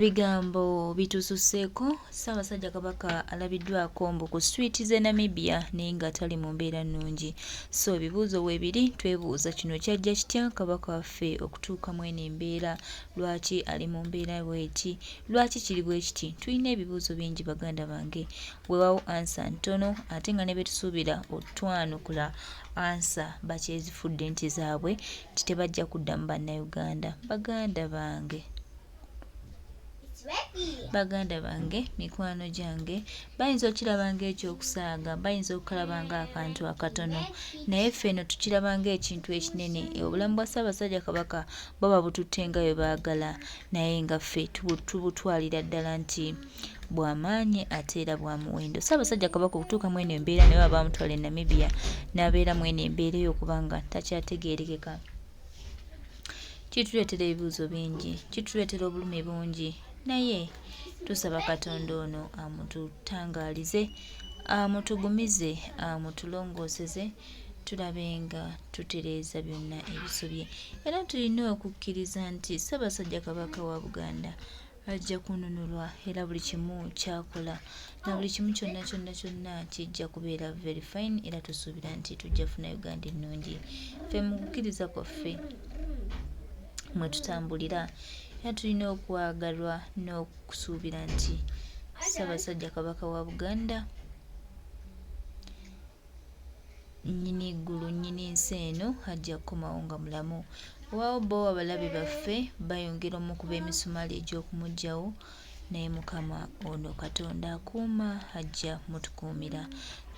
Bigambo bitususeko Ssaabasajja Kabaka alabiddwako mbu ku street z'e Namibia naye nga tali mu mbeera nnungi. So ebibuuzo weebiri twebuuza kino kyajja kitya Kabaka waffe okutuuka mu eno embeera, lwaki ali mu mbeera bw'eti, lwaki kiri bwe kiti? Tulina ebibuuzo bingi baganda bange, weewaawo ansa ntono ate nga ne betusuubira otwanukula ansa bakyezifudde nti zaabwe titebajja kuddamu bannayuganda. Baganda bange mikwano gyange, bayinza okiraba ng'ekyokusaaga, bayinza okukalaba ng'akantu akatono, naye ffenno tukiraba ng'ekintu ekinene. Obulamu bwa Ssaabasajja Kabaka baba bututte nga bwe baagala, naye nga ffe tubutwalira ddala nti bw'amaanyi ate era bwa muwendo. Ssaabasajja Kabaka okutuuka mu eno embeera ne baba bamutwala e Namibia n'abeera mu eno embeera ey'okubanga takyategeerekeka, kituleetera ebibuuzo bingi, kituleetera obulumi bungi, naye tusaba Katonda ono amututangaalize, amutugumize, amutulongooseze, tulabe nga tutereeza byonna ebisobye. Era tulina okukkiriza nti Ssaabasajja Kabaka wa Buganda ajja kununulwa era buli kimu ky'akola na buli kimu kyonna kijja kubeera very fine, era tusuubira nti tujja kufuna Uganda ennungi. Ffe mu kukkiriza kwaffe mwe tutambulira era tulina okwagalwa n'okusuubira nti Ssaabasajja Kabaka wa Buganda nnyini ggulu nnyini nsi eno ajja kukomawo nga mulamu. Waawo bo abalabe baffe bayongera omukuba emisumaali egy'okumuggyawo, naye Mukama ono Katonda akuuma ajja mutukuumira.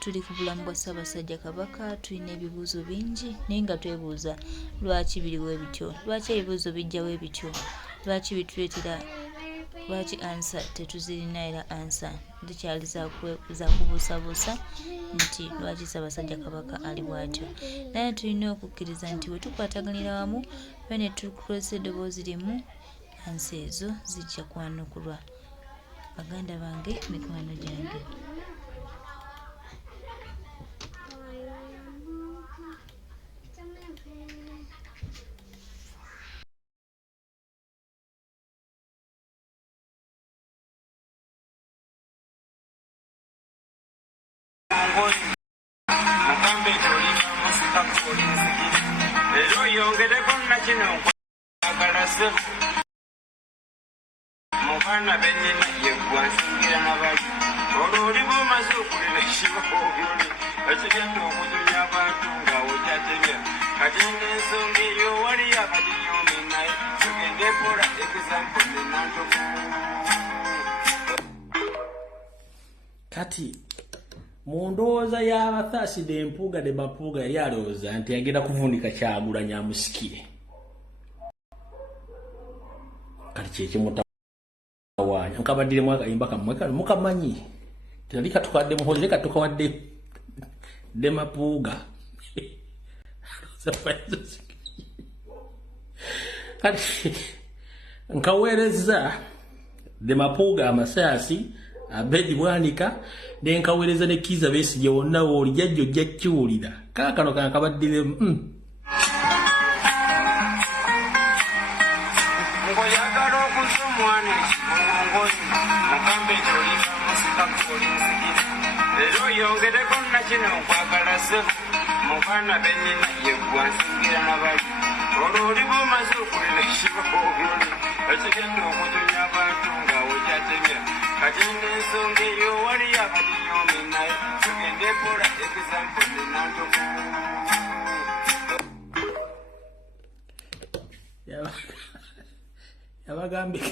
Tuli ku bulamu bwa Ssaabasajja Kabaka, tulina ebibuuzo bingi naye nga twebuuza lwaki biriwo bityo, lwaki ebibuuzo bijjawo bityo, lwaki bituleetera, lwaki ansa tetuzirina, era ansa zikyali za kubuusabuusa nti lwaki Ssaabasajja Kabaka ali bw'atyo. Naye tulina okukkiriza nti bwe tukwataganira wamu era ne tukozesa eddoboozi limu, ansi ezo zijja kwanukulwa. Baganda bange, mikwano gyange, Mwana benina yegwa nsingira nabali olwo libo maze okulira ekibaho byoli ekigenda okuzunya abantu nga ojatemya kati ng'ensonga eyo wali abadinyomi naye tugende mpola ekizampo nenantoku. Kati mu ndowooza y'abathaasidde empuuga de mapuuga yali alowooza nti agenda kuvunika Kyagulanyi amusikire. Kati kyekimutawanya nkabaddiremu akayimba kammwe kano mukamanyi tali katukodde muhoze katukawadde de mapuuga kati nkaweereza de mapuuga amasaasi Abedi Bwanika ne nkaweereza ne Kizza Besigye wonna wooli jjajja ojja kiwulira kaakano kankabaddiremu ngoyagala okuza omwana ekibongozi mukambe gy'oliva musika kulinzigiri era oyongereko nakino nkwagala ssebo mu baana benina yeggwa nsingira nabali olwo oliba omaze okulira ekibaho byoli ekigenda okutunya abantu nga ojatemya kati ng'ensonga eyo wali abadinyomi naye tugende mpola ekizampo nenantoku. Yabagambye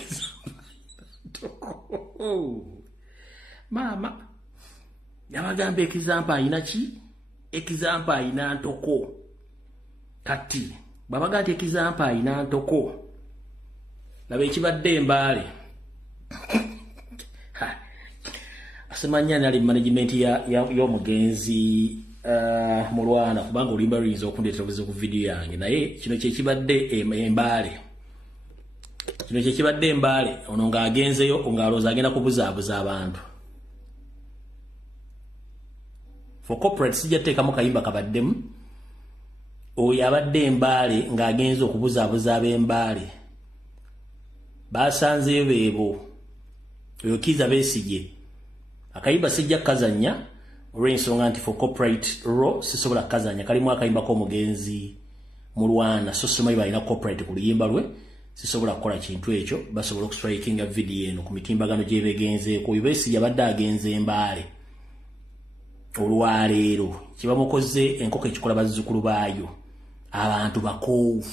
maama yabagambye ekizampa ayina ki? Ekizampa ayina ntoko. Kati bwabaga nti ekizampa ayina ntoko, laba ekibadde embaale asemanya nali management y'omugenzi mulwana kubanga olimba luyinza okundeetera obuzibu ku vidiyo yange, naye kino kyekibadde embaale. Kino kyekibadde embaale, ono ng'agenzeyo ng'alowooza agenda kubuzaabuza abantu. For corporate sijja teekamu kayimba kabaddemu, oyo abadde embaale ng'agenze okubuzaabuza ab'embaale. basanzeyo beebo oyo Kizza Besigye akayimba sijja kazanya olw'ensonga nti for corporate law sisobola kazanya kalimu akayimba k'omugenzi Mulwana so simanyi balina corporate ku luyimba lwe sisobola kukola kintu ekyo basobola okustrikinga video eno ku mitimbagano gyebegenzeeko oyo Besigye abadde agenze Mbale olwaleero kibamukoze enkoko ekikola bazzukulu baayo abantu bakoowu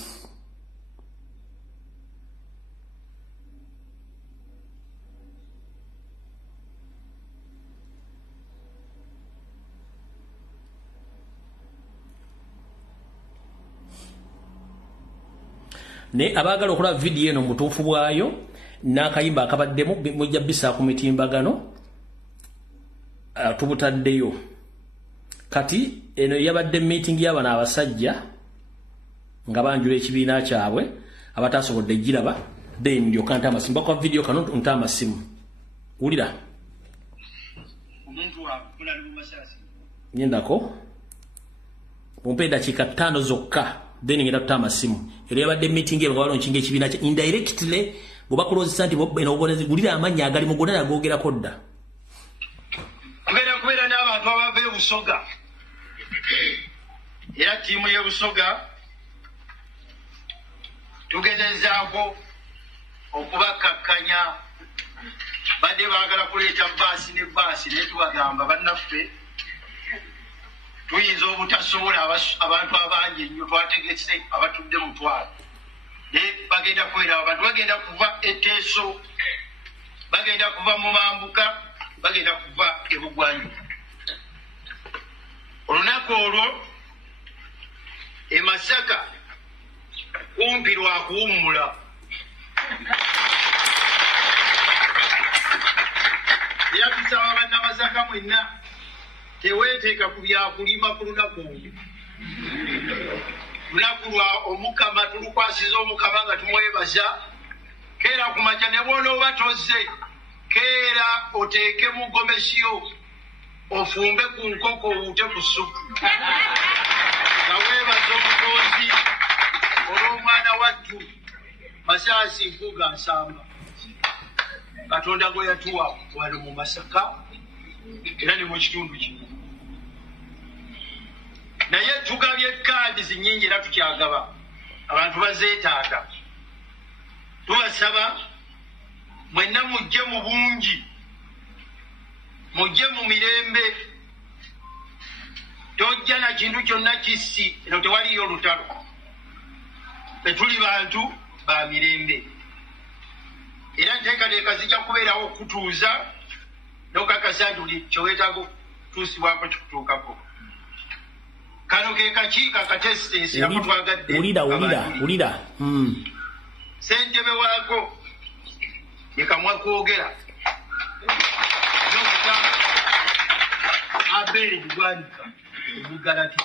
ne abagala okulaba video eno mutuufu bwayo n'akayimba akabaddemu mujja bisa ku mitimbagano tubutaddeyo kati eno yabadde meeting y'abana abasajja nga banjula ekibiina kyabwe abatasobodde giraba then ndyoka nta amasimu bakwa video kano nta amasimu wulira omuntu wakulali mu masasi nyendako mumpe dakiika 5 zokka then ngenda tuta amasimu era yabadde meeting y'abwe balonkinga ekibiina kye indirectly bwe bakulozesa nti eno obonezi wulira amannya agali mu gonna nagoogerako dda kubeera n'abantu abava e Busoga era ttiimu y'e Busoga tugezezaako okubakkakkanya badde baagala kuleeta baasi ne baasi naye tubagamba bannaffe tuyinza obutasobola abantu abangi ennyo twategese abatudde mu twalo naye bagenda kwera abantu bagenda kuva e Teso bagenda kuva mu Mambuka bagenda kuva e Bugwanjuba olunaku olwo e Masaka kumpi lwakuwummula era tusaba bannamasaka mwenna teweeteeka ku byakulima ku lunaku olwo lunaku lwa Omukama tulukwasiza Omukama nga tumwebaza keera ku makya ne bw'onooba tozze keera oteeke mu gomesiyo ofumbe ku nkoko owute ku ssupu nga weebaza omutonzi olw'omwana wattu Masaasi Nkuga Nsamba Katonda gwe yatuwa wano mu Masaka era ne mu kitundu kino naye tugabye kaadi zinyingi era tukyagaba abantu bazeetaaga tubasaba mwenna mujje mu bungi mujje mu mirembe tojja na kintu kyonna kissi eno tewaliyo lutalo tuli bantu ba mirembe era nteekateeka zijja kubeerawo okutuuza n'okakasa nti buli kyeweetaaga okutuusibwako kikutuukako kano ke kakiiko akatesitensi ako twagadde wulira ssentebe waako ye kamwa kwogera Dr. Abel Bwanika Omugalati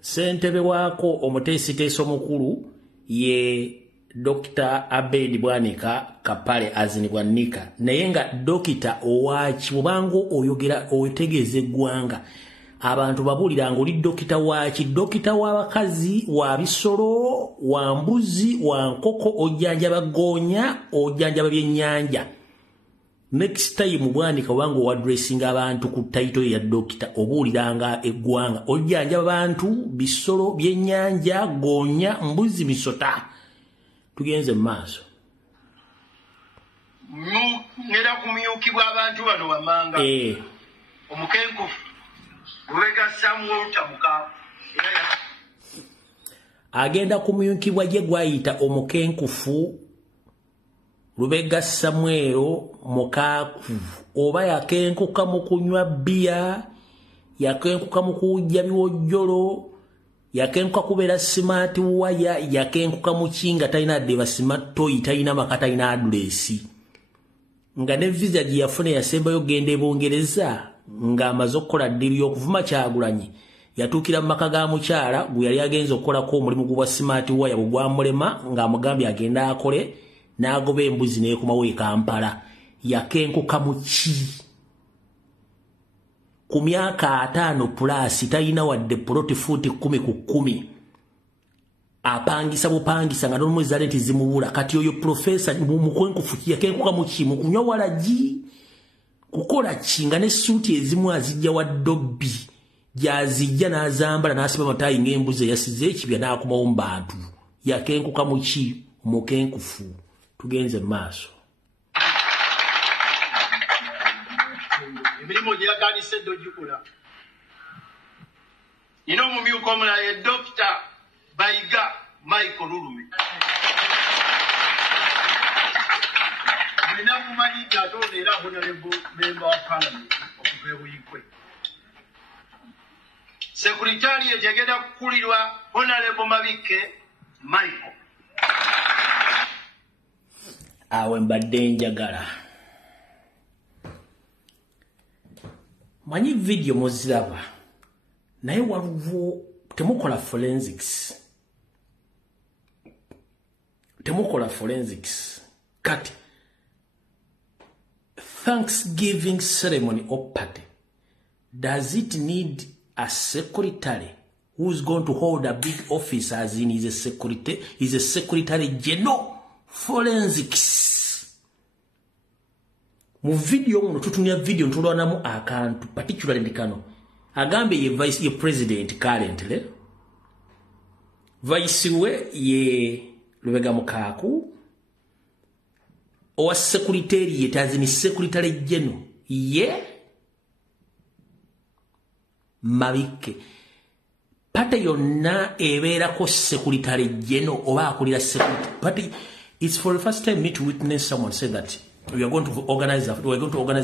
ssentebe waako omuteesiteesi omukulu ye Dr. Abedi Bwanika Kapale azinibwa Nika naye nga dokita owaki bwobanga oyogera otegeeza eggwanga abantu babuulira nga oli dokita waki dokita w'abakazi wa bisolo wa mbuzi wa nkoko ojjanjaba goonya ojjanjaba byennyanja next time Bwanika obanga owadressinga abantu ku title ya dokita obuuliranga eggwanga ojjanjaba bantu bisolo byennyanja goonya mbuzi misota tugenze maaso ngera kumyukibwa abantu bano wamanga omukenkufu Lubega Samuel Tamuka agenda kumyukibwa gye gwayita omukenkufu Lubega Samuel Mukaku oba yakenkuka mu kunywa bia yakenkuka mu kujja biwojjolo yakenkuka kubeera smart waya yakenkuka mu kinga talina deba smart toy talina maka talina address nga ne visa gye yafuna yasembayo genda Bungereza nga amaze okukola ddiri y'okuvuma Kyagulanyi yatuukira mu maka ga mukyala gwe yali agenza okukolako omulimu gwa smart waya bwe gwamulema ng'amugambye agenda akole n'agoba embuzi n'ekumawo e Kampala yakenkuka mu ki ku myaka 5 plus talina wadde ploti fuuti 10 ku 10 apangisa bupangisa nga n'omwezi ale tizimuwula kati oyo profesa mukwenkufu yakenkuka mu kimu kunywa walagi kukola kinga ne suuti ezimu azijja wa dobbi gyazijja n'azambala n'asiba matayi ng'embuzi eyasize ekibya n'akomawo mu bantu yakenkuka mu ki mukenkufu tugenze mu maaso emirimu gye yaganise edda ogikola nina omumyuka omulala ye Dr. Bayiga Michael Lulumi mulina mumanyi nti ate ono era honorable member wa parliament okuva ebuyikwe Secretariat egenda kukulirwa honorable Mabike Michael awe mbadde njagala manyi video muziraba naye waliwo temukola forensics kati Thanksgiving ceremony or party, does it need a secretary who's going to hold a big office as in is a secretary general forensics? Mu video muno tutunya video ntulwanamu akantu particularly ndikano agambe ye vice ye president currently vice we ye Lubega Mukaku or secretariat as in secretary general ye Mabike pate yonna ebeera ko secretary general oba akulira secretary pate it's for the first time me to witness someone say that we are going to organize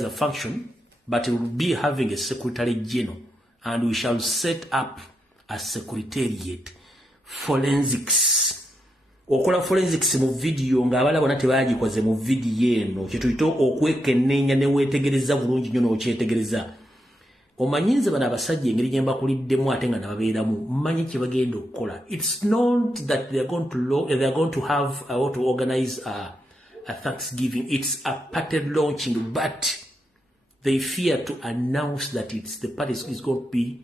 a function but we will be having a secretary general and we shall set up a secretariat forensics okola forensics mu video ng'abala bona tebagikoze mu video eno kyetuyita okwekenneenya ne weetegereza bulungi nnyo n'okyetegereza omanyinze bana abasajja engeri gye mbakuliddemu ate nga nababeeramu mmanyi kye bagenda okukola. It's not that they are going to have or to organize a Thanksgiving. It's a party launching, but they fear to announce that the party is going to be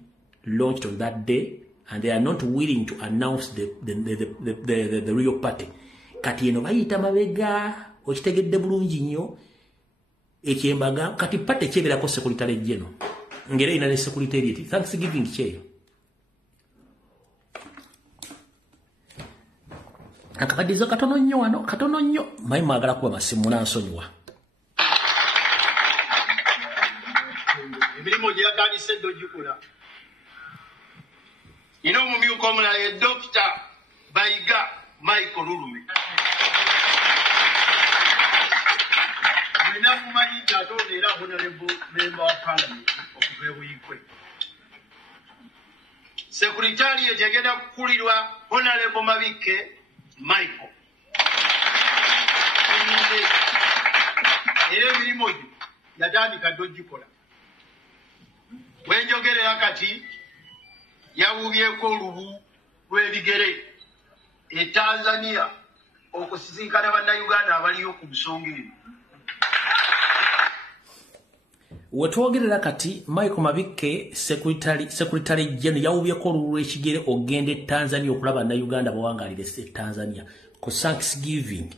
launched on that day, and they are not willing to announce the real party. Kati eno bayita mabega okitegedde bulungi nnyo ekyembaga kati party kyeberako secretary general ngere ina ne secretariat Thanksgiving kyeyo akakadizo katono nnyo wano katono nnyo mayi mwagala kuba masimu nansonyiwa emirimu gye yaganise edda ogikola nina omumyuka omulala ye Dr. Bayiga Michael Lulumi mulina mumanyi nti ate ono era honorable member wa parliament okuva ebuyikwe Secretariat egenda kukulirwa honorable Mabike Michael era emirimu gyo yatandika dda ogikola wenjogerera kati yawubyeko olubu lw'ebigere e Tanzania okusisinkana bannayuganda abaliyo ku nsonga eno wetwogerera kati Michael Mabike secretary general yawubyeko olubu lw'ekigere ogenda e Tanzania okulaba bannayuganda bawangalire e Tanzania ku Thanksgiving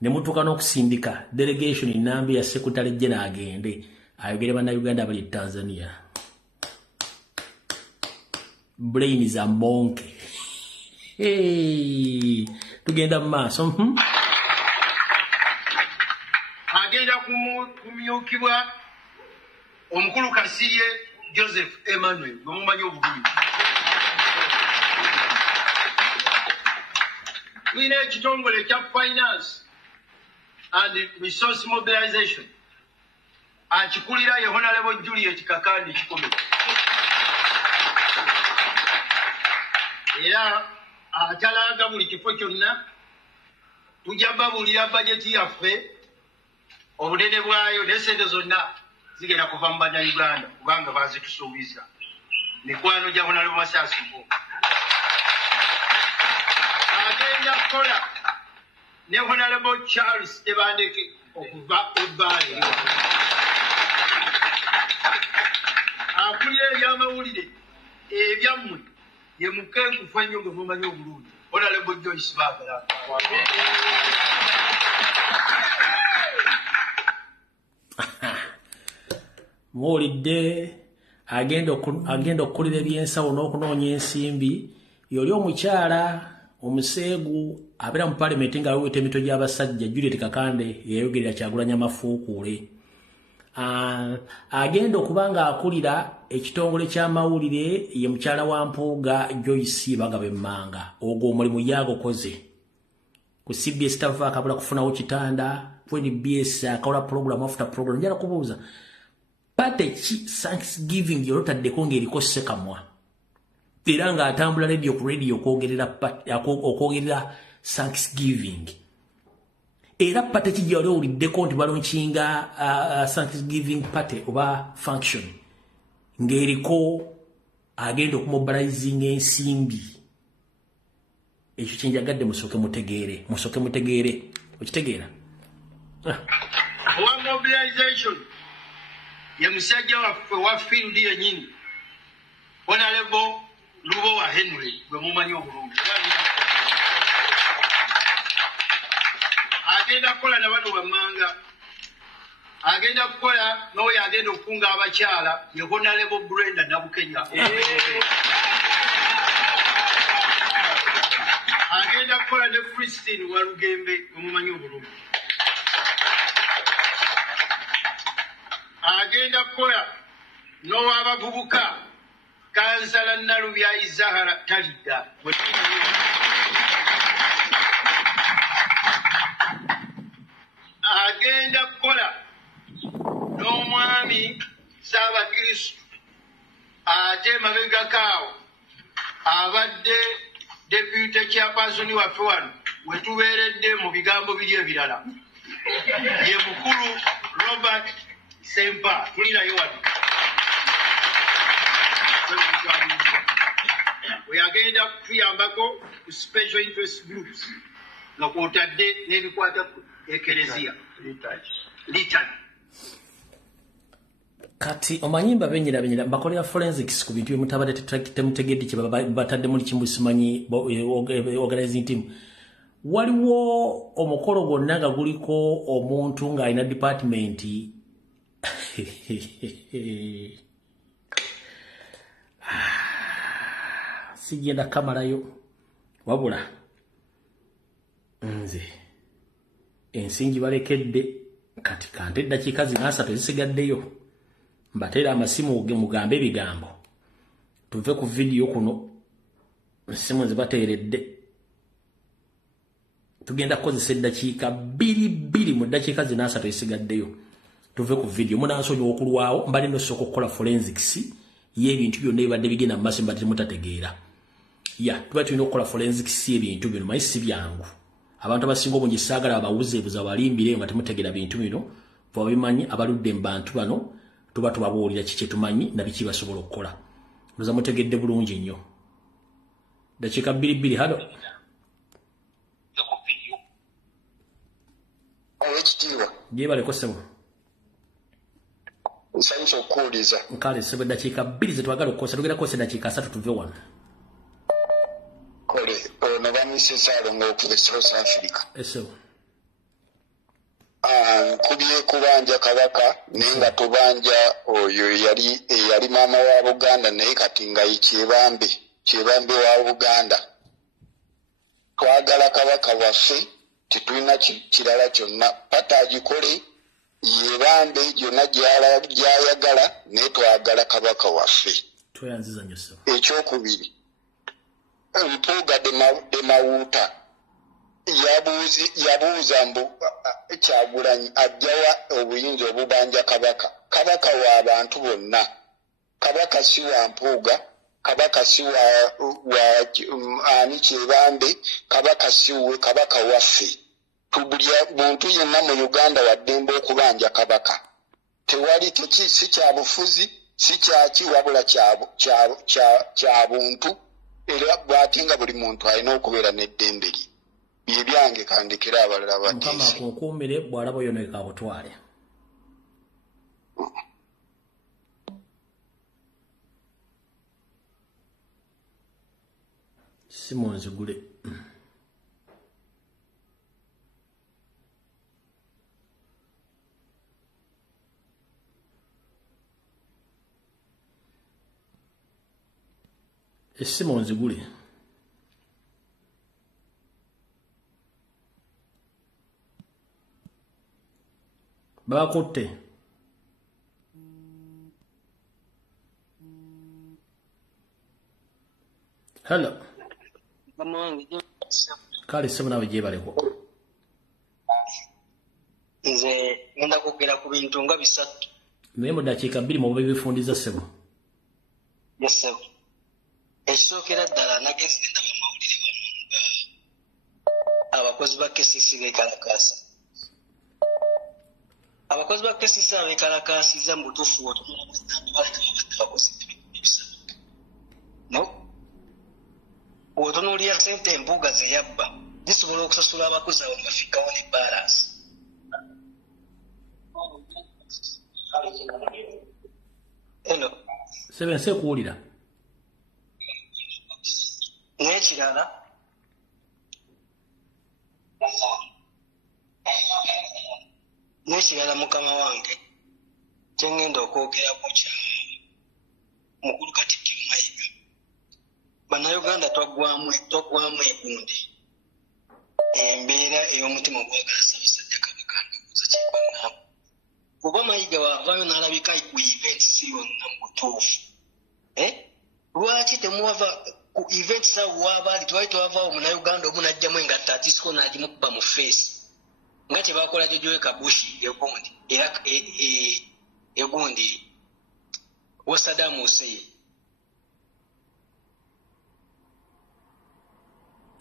ne mutuuka n'okusindika delegation nnambi ya secretary general agende ayogere bannayuganda abali e Tanzania. Brain is a monkey. Hey, tugenda maaso. Agenda kumyukibwa omukulu Kasirye Joseph Emmanuel nomumanyi obulungi. Tulina ekitongole kya finance and resource mobilization akikulira ye Honorable Juliet Kakandi Kikomera. Era atalaga buli kifo kyonna tujja babuulira bajeti yaffe obunene bwayo n'essente zonna zigenda kuva mu bannayuganda kubanga bazitusuubiza mikwano gya Honorable Masasibo agenda kukola ne Honorable Charles Tebandeke okuva ebbaale akulira ebyamawulire ebyammwe ye mukenkufu ennyo gwe mumanyi obulungi Honorable Joyce Bagala. Mwolidde agenda okukulira ebyensawo n'okunoonya ensimbi yoli omukyala omuseegu abeera mu palamenti nga aweweta emito gy'abasajja Juliet Kakande yayogerera Kyagulanyi amafuukuule agenda okuba ng'akulira ekitongole ky'amawulire ye mukyala wa Mpuuga Joyce Bagabemmanga ogwo omulimu yagokoze ku CBS tava akabula kufunawo kitanda BS akola program after program njala kubuuza pate ki Thanksgiving yolotaddeko ng'eriko ssekamwa era ng'atambula radio ku radio okwogerera Thanksgiving era pate ki gyali owuliddeko nti balonkinga Thanksgiving party oba function ng'eriko agenda okumobilizinga ensimbi ekyo kyenjagadde musooke mutegeere okitegeera One mobilization ya musajja waffe wa field yennyini Honorable Lubowa Henry gwe mumanyi obulungi agenda kukola na bano bammanga agenda kukola n'oyo agenda okukunga abakyala ye Honorable Brenda Nabukenya agenda kukola ne Christine Walugembe gwe mumanyi obulungi agenda kukola n'owabavubuka kansala Nalubya Izahara Talidda agenda kukola n'omwami Ssaabakristu ate mabegakaawo abadde deputy chairperson waffe wano wetubeeredde mu bigambo biri ebirala ye mukulu Robert Sempa tulirayo wano weyagenda kutuyambako ku special interest groups nga kwotadde n'ebikwata ku ekereziya litani kati omanyimba benyera bakolera forensics ku bintu byemutabadde temutegedde kye batadde muli kimbu simanyi organizing team waliwo omukolo gwonna nga guliko omuntu ng'alina department sigenda kamalayo wabula nze ensingi balekedde kati kante eddakiika zino 3 ezisigaddeyo mbateera amasimu mugambe ebigambo tuve ku vidiyo kuno ensimu zibateeredde tugenda kukozesa eddakiika 2 mu ddakiika zino 3 ezisigaddeyo tuve ku vidiyo munansonyiwa okulwawo mbali nosooka okukola forensics y'ebintu byonna ebibadde bigenda mu maaso mbadde temutategeera tuba tulina okukola forensics y'ebintu bino naye si byangu abantu abasinga obungi saagala abawuzeebuza balimbire nga temutegeera bintu bino babimanyi abaludde mu bantu bano tuba tubabuulira kiki tumanyi na biki basobola okukola ndoza mutegedde bulungi nnyo dakiika 2 halo gyebaleko sebo nsanyusa okuwuliza nkale sebo dakiika 2 zetwagala okukosa tugenda kukosa dakiika 3 tuve wano kole ono bamisesalo ng'okuva South Africa esebo nkubye kubanja kabaka naye nga tubanja oyo yali maama wa Buganda naye kati nga kyebambe wa Buganda twagala kabaka waffe tetulina kirala kyonna pata agikole yebambe gyonna gyayagala naye twagala kabaka waffe tweyanziza nnyo sebo ekyokubiri Mpuuga de Mawuta yabuuza mbu Kyagulanyi ajjawa obuyinza obubanja kabaka wa abantu bonna kabaka si wa Mpuuga kabaka si wa ani Kyebambe kabaka si we kabaka waffe tubuli muntu yenna mu Uganda waddembe okubanja kabaka tewali si kya bufuzi si kyaki wabula kya buntu era bwatinga buli muntu alina okubeera n'eddembe lye bye byange kandikira abalala batiisi mukama akukuumire bw'alaba yoneka butwale Simon Zugule. Simon Zugule. Bakote. Hello. Kale sebona bije baleko. Nze ngenda kugera ku bintu nga bisatu. Nemo dakika 2 mu bifundiza sebo. Yes sir. Esokera ddala nagenda mu mawulire wano abakozi ba KCC bekalakasa. Abakozi ba KCC bekalakasiza mu butuufu otunula mu stand abakozi ebisatu. No. Otunuulira ssente embuga ze yabba zisobola okusasula abakozi abo bafikawo ne balance. Hello. Seven sekuwulira. N'ekirala mukama wange kyengenda okwogerako kya mukulu Katikkiro Mayiga. Bannayuganda twagwamu egundi embeera ey'omutima ogwagala Ssaabasajja Kabaka ndowooza kyebanaamu. Kuba Mayiga waavaayo n'alabika ku event si yonna mu butuufu. Lwaki temuwava ku event zaawo waabaali twali twavaawo Munnayuganda omu n'ajjamu engatta atisiko n'agimukuba mu face nga kyebakola Joe Kabushi egundi era egundi wa Saddam Hussein.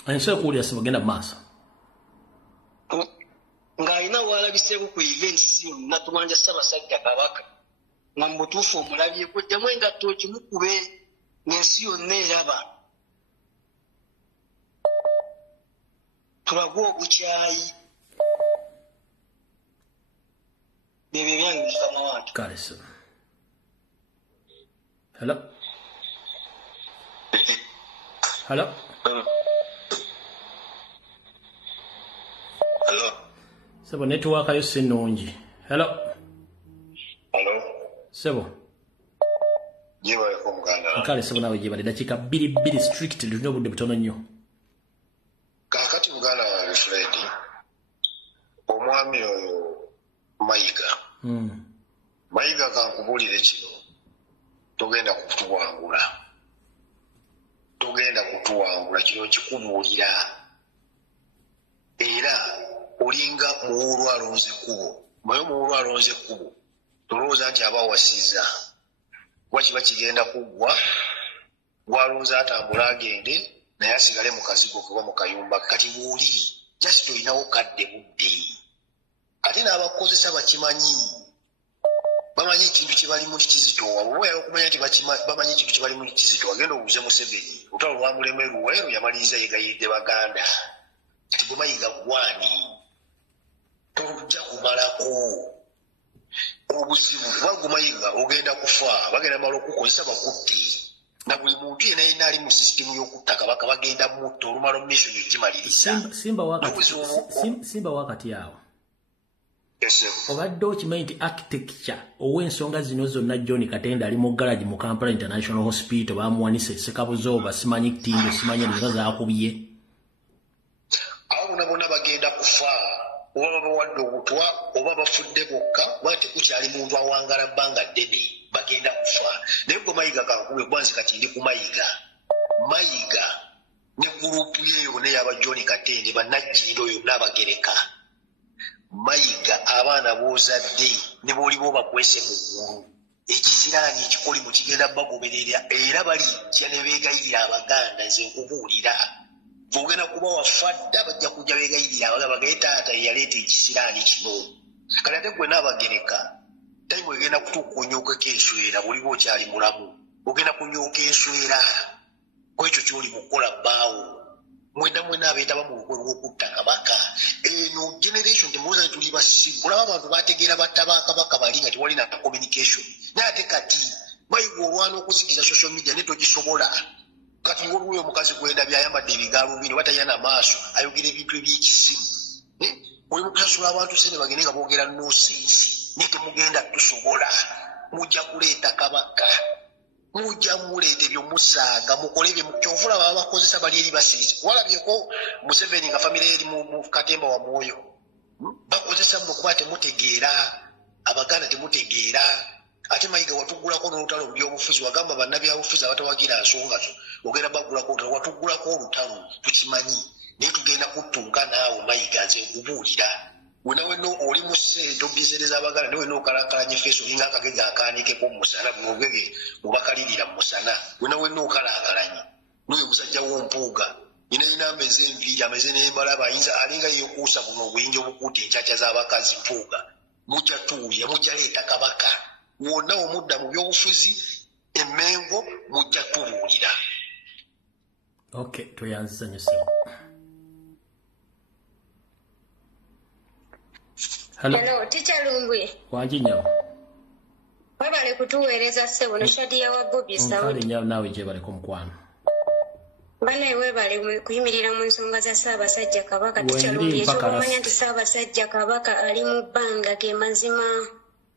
Anse kuwulira sebagenda mu maaso. Ng'alina walabiseeko ku event si yonna tubanja Ssaabasajja Kabaka nga mu butuufu omulabyeko ejjamu engatta okimukube n'ensi yonna eraba. Tulage obukyayi byebyo byange mukama wange. Kale sebo. Hello. Hello. Hello. Sebo network yo sinungi. Hello. Hello. Sebo. Jiwa yako muganda. Kale sebo nawe jibale dakika 2 strict lino budde butono nnyo. Kakati muganda wa Fred. Omwami oyo Mayiga. Mayiga kankubulire kino. Togenda kutuwangula kino kikubuulira. Era olinga muwulu alonze ekkubo. Mayo muwulu alonze ekkubo. Tolowooza nti aba wasiza. Wakiba kigenda kuggwa. Gwalonze atambula agende naye asigale mu kazigo kuba mu kayumba. Kati bw'oli just olinawo kadde budde. Ate n'abakozesa bakimanyi. Bamanyi ekintu kye bali muli kizitowa. Bwe oyagala okumanya nti bamanyi ekintu kye bali muli kizitowa genda obuuze Museveni. Olutalo lwa Muleme Luweero yamaliriza yegayidde Baganda. Kati bwe Mayiga gwani tolujja kumalako obuzibu bwa Mayiga ogenda kufa bagenda mala okukozesa bakutte na buli muntu yenna ali mu sisitemu y'okutta Kabaka bagenda mutta olumalo mission egimaliriza. Simba wakati yawo. Yes, obadde okimanyi nti architecture ow'ensonga zino zonna John Katenda ali mu garage mu Kampala International Hospital bamuwanise Sekabuzoba simanyi Kitindo simanyi ezo zaakubye. Abo bonna bagenda kufa oba bawadde obutwa oba bafudde bokka bwate kukyali muntu awangala bbanga ddene bagenda kufa. Naye gwe Mayiga kankubwe gwanzi kati ndi ku Mayiga ne gurupu yeeyo n'eyaba John Katende bannajjindo yonna abagereka. Mayiga abaana b'ozadde ne bw'oliba obakwese mu ggulu ekisiraani ekikoli mu kigenda bagoberera era balijja ne beegayirira Abaganda nze nkubuulira bw'ogenda kuba wafadda bajja kujja beegayirira Abaganda bagaye taata ye yaleeta ekisiraani kino. Kale ate gwe n'Abagereka tayimu egenda kutuuka onyookeko enswera bw'oliba okyali mulamu ogenda kunyooka enswera ku ekyo ky'oli mu kukola bbaawo. Mwena abeetaba mu lukwe lw'okutta Kabaka. Eno generation temuwooza nti tuli basibu. Olaba abantu bategeera battaba Kabaka bali nga tewali na communication. Naye ate kati Mayiga olwana okuzikiza social media ne togisobola. kakati ng'oluuyo omukazi gwenda byayambadde ebigaalo bino batayina maaso ayogera ebintu ebyekisimu oli mukusasula abantu sente bagende nga boogera nosensi naye temugenda tusobola mujja kuleeta kabaka mujja muleeta ebyo musaaga mukole ebyo kyovula baba bakozesa bali eri basiisi walabyeko Museveni nga famire eri mu katemba wa mwoyo bakozesa mwe okuba temutegeera abaganda temutegeera ate Mayiga watuggulako n'olutalo mu byobufuzi wagamba bannabyabufuzi abatawagira nsonga zo ogenda baggulako olutalo watuggulako olutalo tukimanyi naye tugenda kuttunka naawe Mayiga nze nkubuulira wenawenno oli mu ssente obisereza abaganda newenna okalakalanya efeeso olinga akagege akaanikeko mu musana bwogege mubakalirira mu musana wenawenna okalakalanya n'oyo musajja w'ompuuga yina ameze enviiri ameze n'embalaba ayinza alinga yeyokuusa buno obuyinja obukuuta encaca z'abakazi mpuuga mujja tuwulira mujja leeta kabaka wonna omudda mu byobufuzi emmengo mujja tubuulira. Okay, tuyanziza nnyo ssebo. Hello, Teacher Lumbwe. Wangi nnyo. Wabale kutuweereza ssebo ne Shadia wa Bobby Saudi. Nkale nnyo naawe gye baleko mukwano. Bane webale kuyimirira mu nsonga za Ssaabasajja Kabaka. Teacher Lumbwe eky'okumanya nti Ssaabasajja Kabaka ali mu bbanga ge mazima.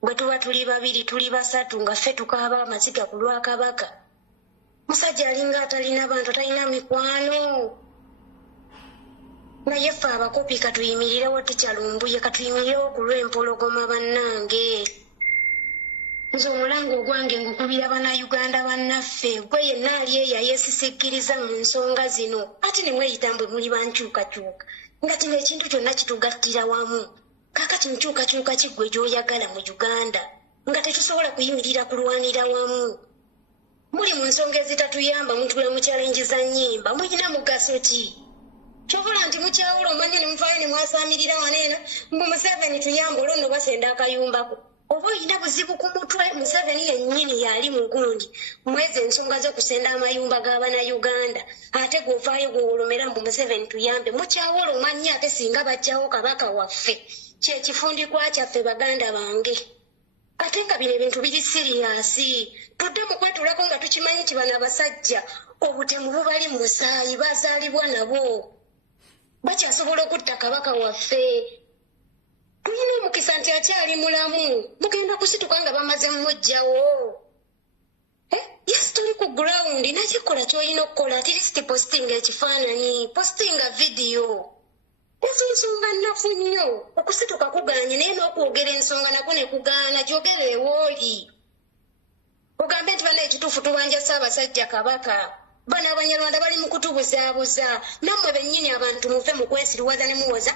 Bwe tuba tuli babiri tuli basatu nga ffe tukaaba amaziga ku lwa Kabaka. Musajja alinga atalina bantu talina mikwano. Naye ffe abakopi katuyimirirewo Teacher Lumbwe katuyimirirewo ku lw'empologoma bannange. Nze omulango ogwange ngukubira bannayuganda bannaffe gwe yenna ali eyo yeesisikkiriza mu nsonga zino ate ne mweyita mbwe muli bankyukakyuka nga kino ekintu kyonna kitugattira wamu kaakati nkyukakyuka kiggwe gy'oyagala mu Uganda nga tetusobola kuyimirira kulwanira wamu muli mu nsonga ezitatuyamba mutule mu challenge za nnyimba mulina mugaso ki kyobula nti mukyawula omanye ne mufaayo ne mwasaamirira waneena mbu Museveni tuyamba olwo nno basenda akayumbako oba olina buzibu ku mutwe Museveni yennyini yali mugundi mwezi ensonga z'okusenda amayumba g'Abannayuganda ate gw'ovaayo gw'owolomera mbu Museveni tuyambe mukyawola omanye ate singa bajjawo kabaka waffe kyekifundikwa kyaffe baganda bange ate nga bino ebintu biri siriyasi tudde mu kwetulako nga tukimanyi nti bano abasajja obutemu bubali mu musaayi bazaalibwa nabo bakyasobola okutta kabaka waffe tulina omukisa nti akyali mulamu mugenda kusituka nga bamaze mumuggyawo yes tuli ku gurawundi nakikola kyolina okukola atirisiti postinga ekifaananyi postinga vidiyo ezo nsonga nnafu nnyo okusituka kuganye naye n'okwogera ensonga nako ne kugaana gyogera ewooli ogambe nti bana ekituufu tubanja Ssaabasajja Kabaka bano Abanyarwanda bali mu kutubuzaabuza nammwe bennyini abantu muve mu kwesiriwaza ne muwoza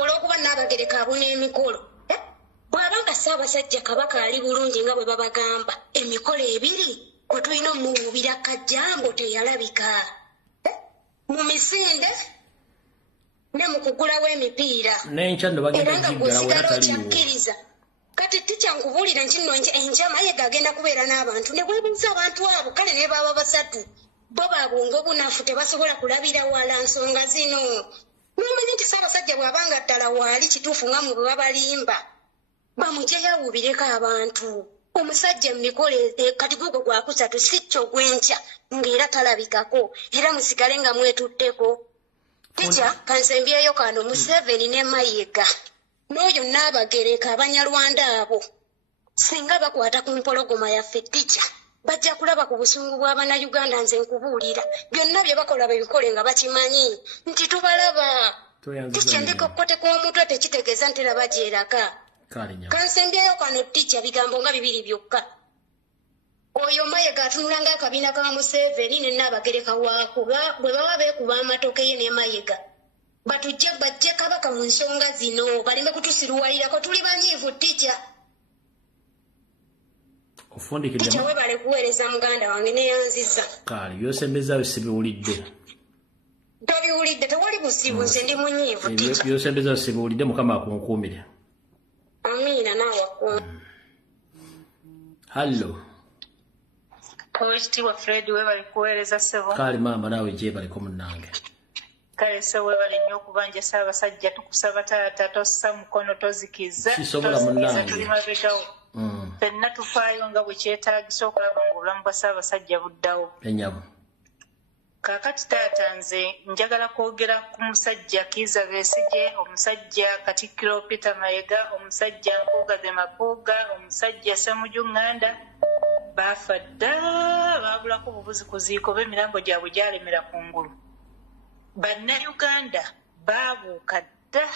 olw'okuba Nnaabagereka abuna emikolo bw'abanga Ssaabasajja Kabaka ali bulungi nga bwe babagamba emikolo ebiri kwe tulina omuwubira Kajjambo teyalabika mu misinde ne mu kugulawo emipiira n'enkya nno bagenda giggala wera taliiwo kati Teacher nkubuulira nkino enkya Mayiga agenda kubeera n'abantu ne bwebuuza abantu abo kale ne baba basatu bo babwongo obunafu tebasobola kulabira wala nsonga zino n'omanyi nti Ssaabasajja bw'abanga ddala waali kituufu nga mu bwe babalimba bamugye yawubireko abantu omusajja mumikolo kati gugwo gwakusatu si kyo gwenkya ng'era talabikako era musigale nga mwetutteko Teacher kansembyeyo kano Museveni ne Mayiga n'oyo Nnaabagereka Abanyarwanda abo singa bakwata ku mpologoma yaffe Teacher bajja kulaba ku busungu bw'Abannayuganda nze nkubuulira byonna bye bakola bebikole nga bakimanyi nti tubalaba Teacher ndiko kkote kw'omutwe tekitegeeza nti laba gyeraga kansembyeyo kano Teacher bigambo nga bibiri byokka oyo Mayiga atunula ng'akabiina ka Museveni ne Nnaabagereka waako bwe baba beekuba amatoke ye ne Mayiga batujje bajje kabaka mu nsonga zino baleme kutusiruwalirako tuli banyiivu Teacher Teacher webale kuweereza muganda wange neyanziza kale byosembezaayo sibiwulidde tobiwulidde tewali buzibu nze ndi munyiivu Teacher byosembezaayo sibiwulidde Mukama akunkuumire amiina naawe hallo Oweekitiibwa Fred webale kuweereza ssebo kale maama naawe gyebaleko munnange kale ssebo webale nnyo okubanja Ssaabasajja tukusaba taata tossa mukono tozikiza kisobola munnange tuli mabegawo ffenna tufaayo nga bwe kyetaagisa okulaba ng'obulamu bwa Ssaabasajja buddawo enyamu Kaakati taata nze njagala kwogera ku musajja Kizza Besigye, omusajja Katikkiro Peter Mayiga, omusajja Mpuuga Mapuuga, omusajja Ssemujju Nganda. Baafa dda baabulako bubuzi ku ziiko b'emirambo gyabwe gyalemera kungulu. Bannayuganda baabuuka dda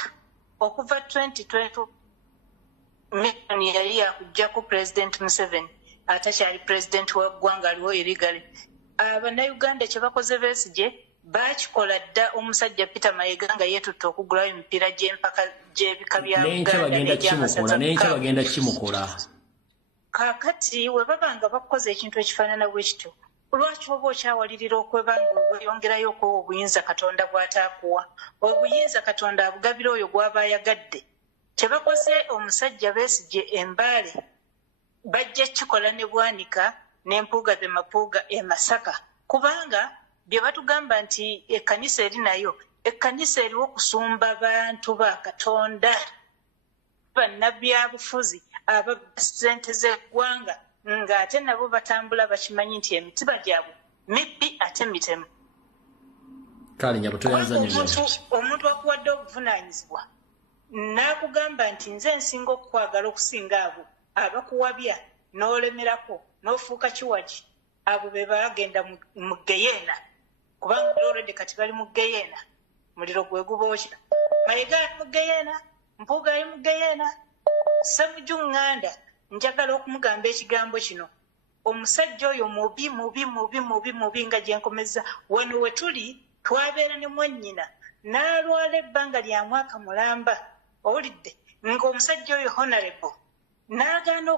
okuva 2020 Miliyoni yali yakuggyako President Museveni atakyali president wa ggwanga aliwo erigale. Abannayuganda kye bakoze Besigye bakikola dda omusajja Peter Mayiga nga yeetutte okugulawo emipiira gy'empaka gy'ebika bya Uganda n'enkya bagenda kimukola. Kaakati we baba nga bakoze ekintu ekifaanana bwe kityo, lwaki oba okyawalirira okwebanga weyongerayo okwewa obuyinza Katonda bw'ataakuwa? Obuyinza Katonda abugabira oyo gw'aba ayagadde. Kye bakoze omusajja Besigye Embaale bajja kikola ne Bwanika n'Empuuga Mapuuga e Masaka, kubanga bye batugamba nti ekkanisa eri nayo, ekkanisa eriwo okusumba bantu ba Katonda, bannabyabufuzi aba ssente z'eggwanga, ng'ate nabo batambula bakimanyi nti emitima gyabwe mibbi ate mitemu. Kale nyabo toyanzanya omuntu akuwadde obuvunaanyizibwa n'akugamba nti nze nsinga okukwagala okusinga abo abakuwabya n'olemerako n'ofuuka kiwagi, abo be bagenda mu Geyeena, kubanga olwedde kati bali mu Geyeena, muliro gwe gubookya. Mayiga ali mu Geyeena, Mpuuga ali mu Geyeena, Ssemujju Nganda njagala okumugamba ekigambo kino. Omusajja oyo mubi nga gye nkomeza. Wano we tuli twabeera ne mwannyina n'alwala ebbanga lya mwaka mulamba, owulidde ng'omusajja oyo honorable n'agaana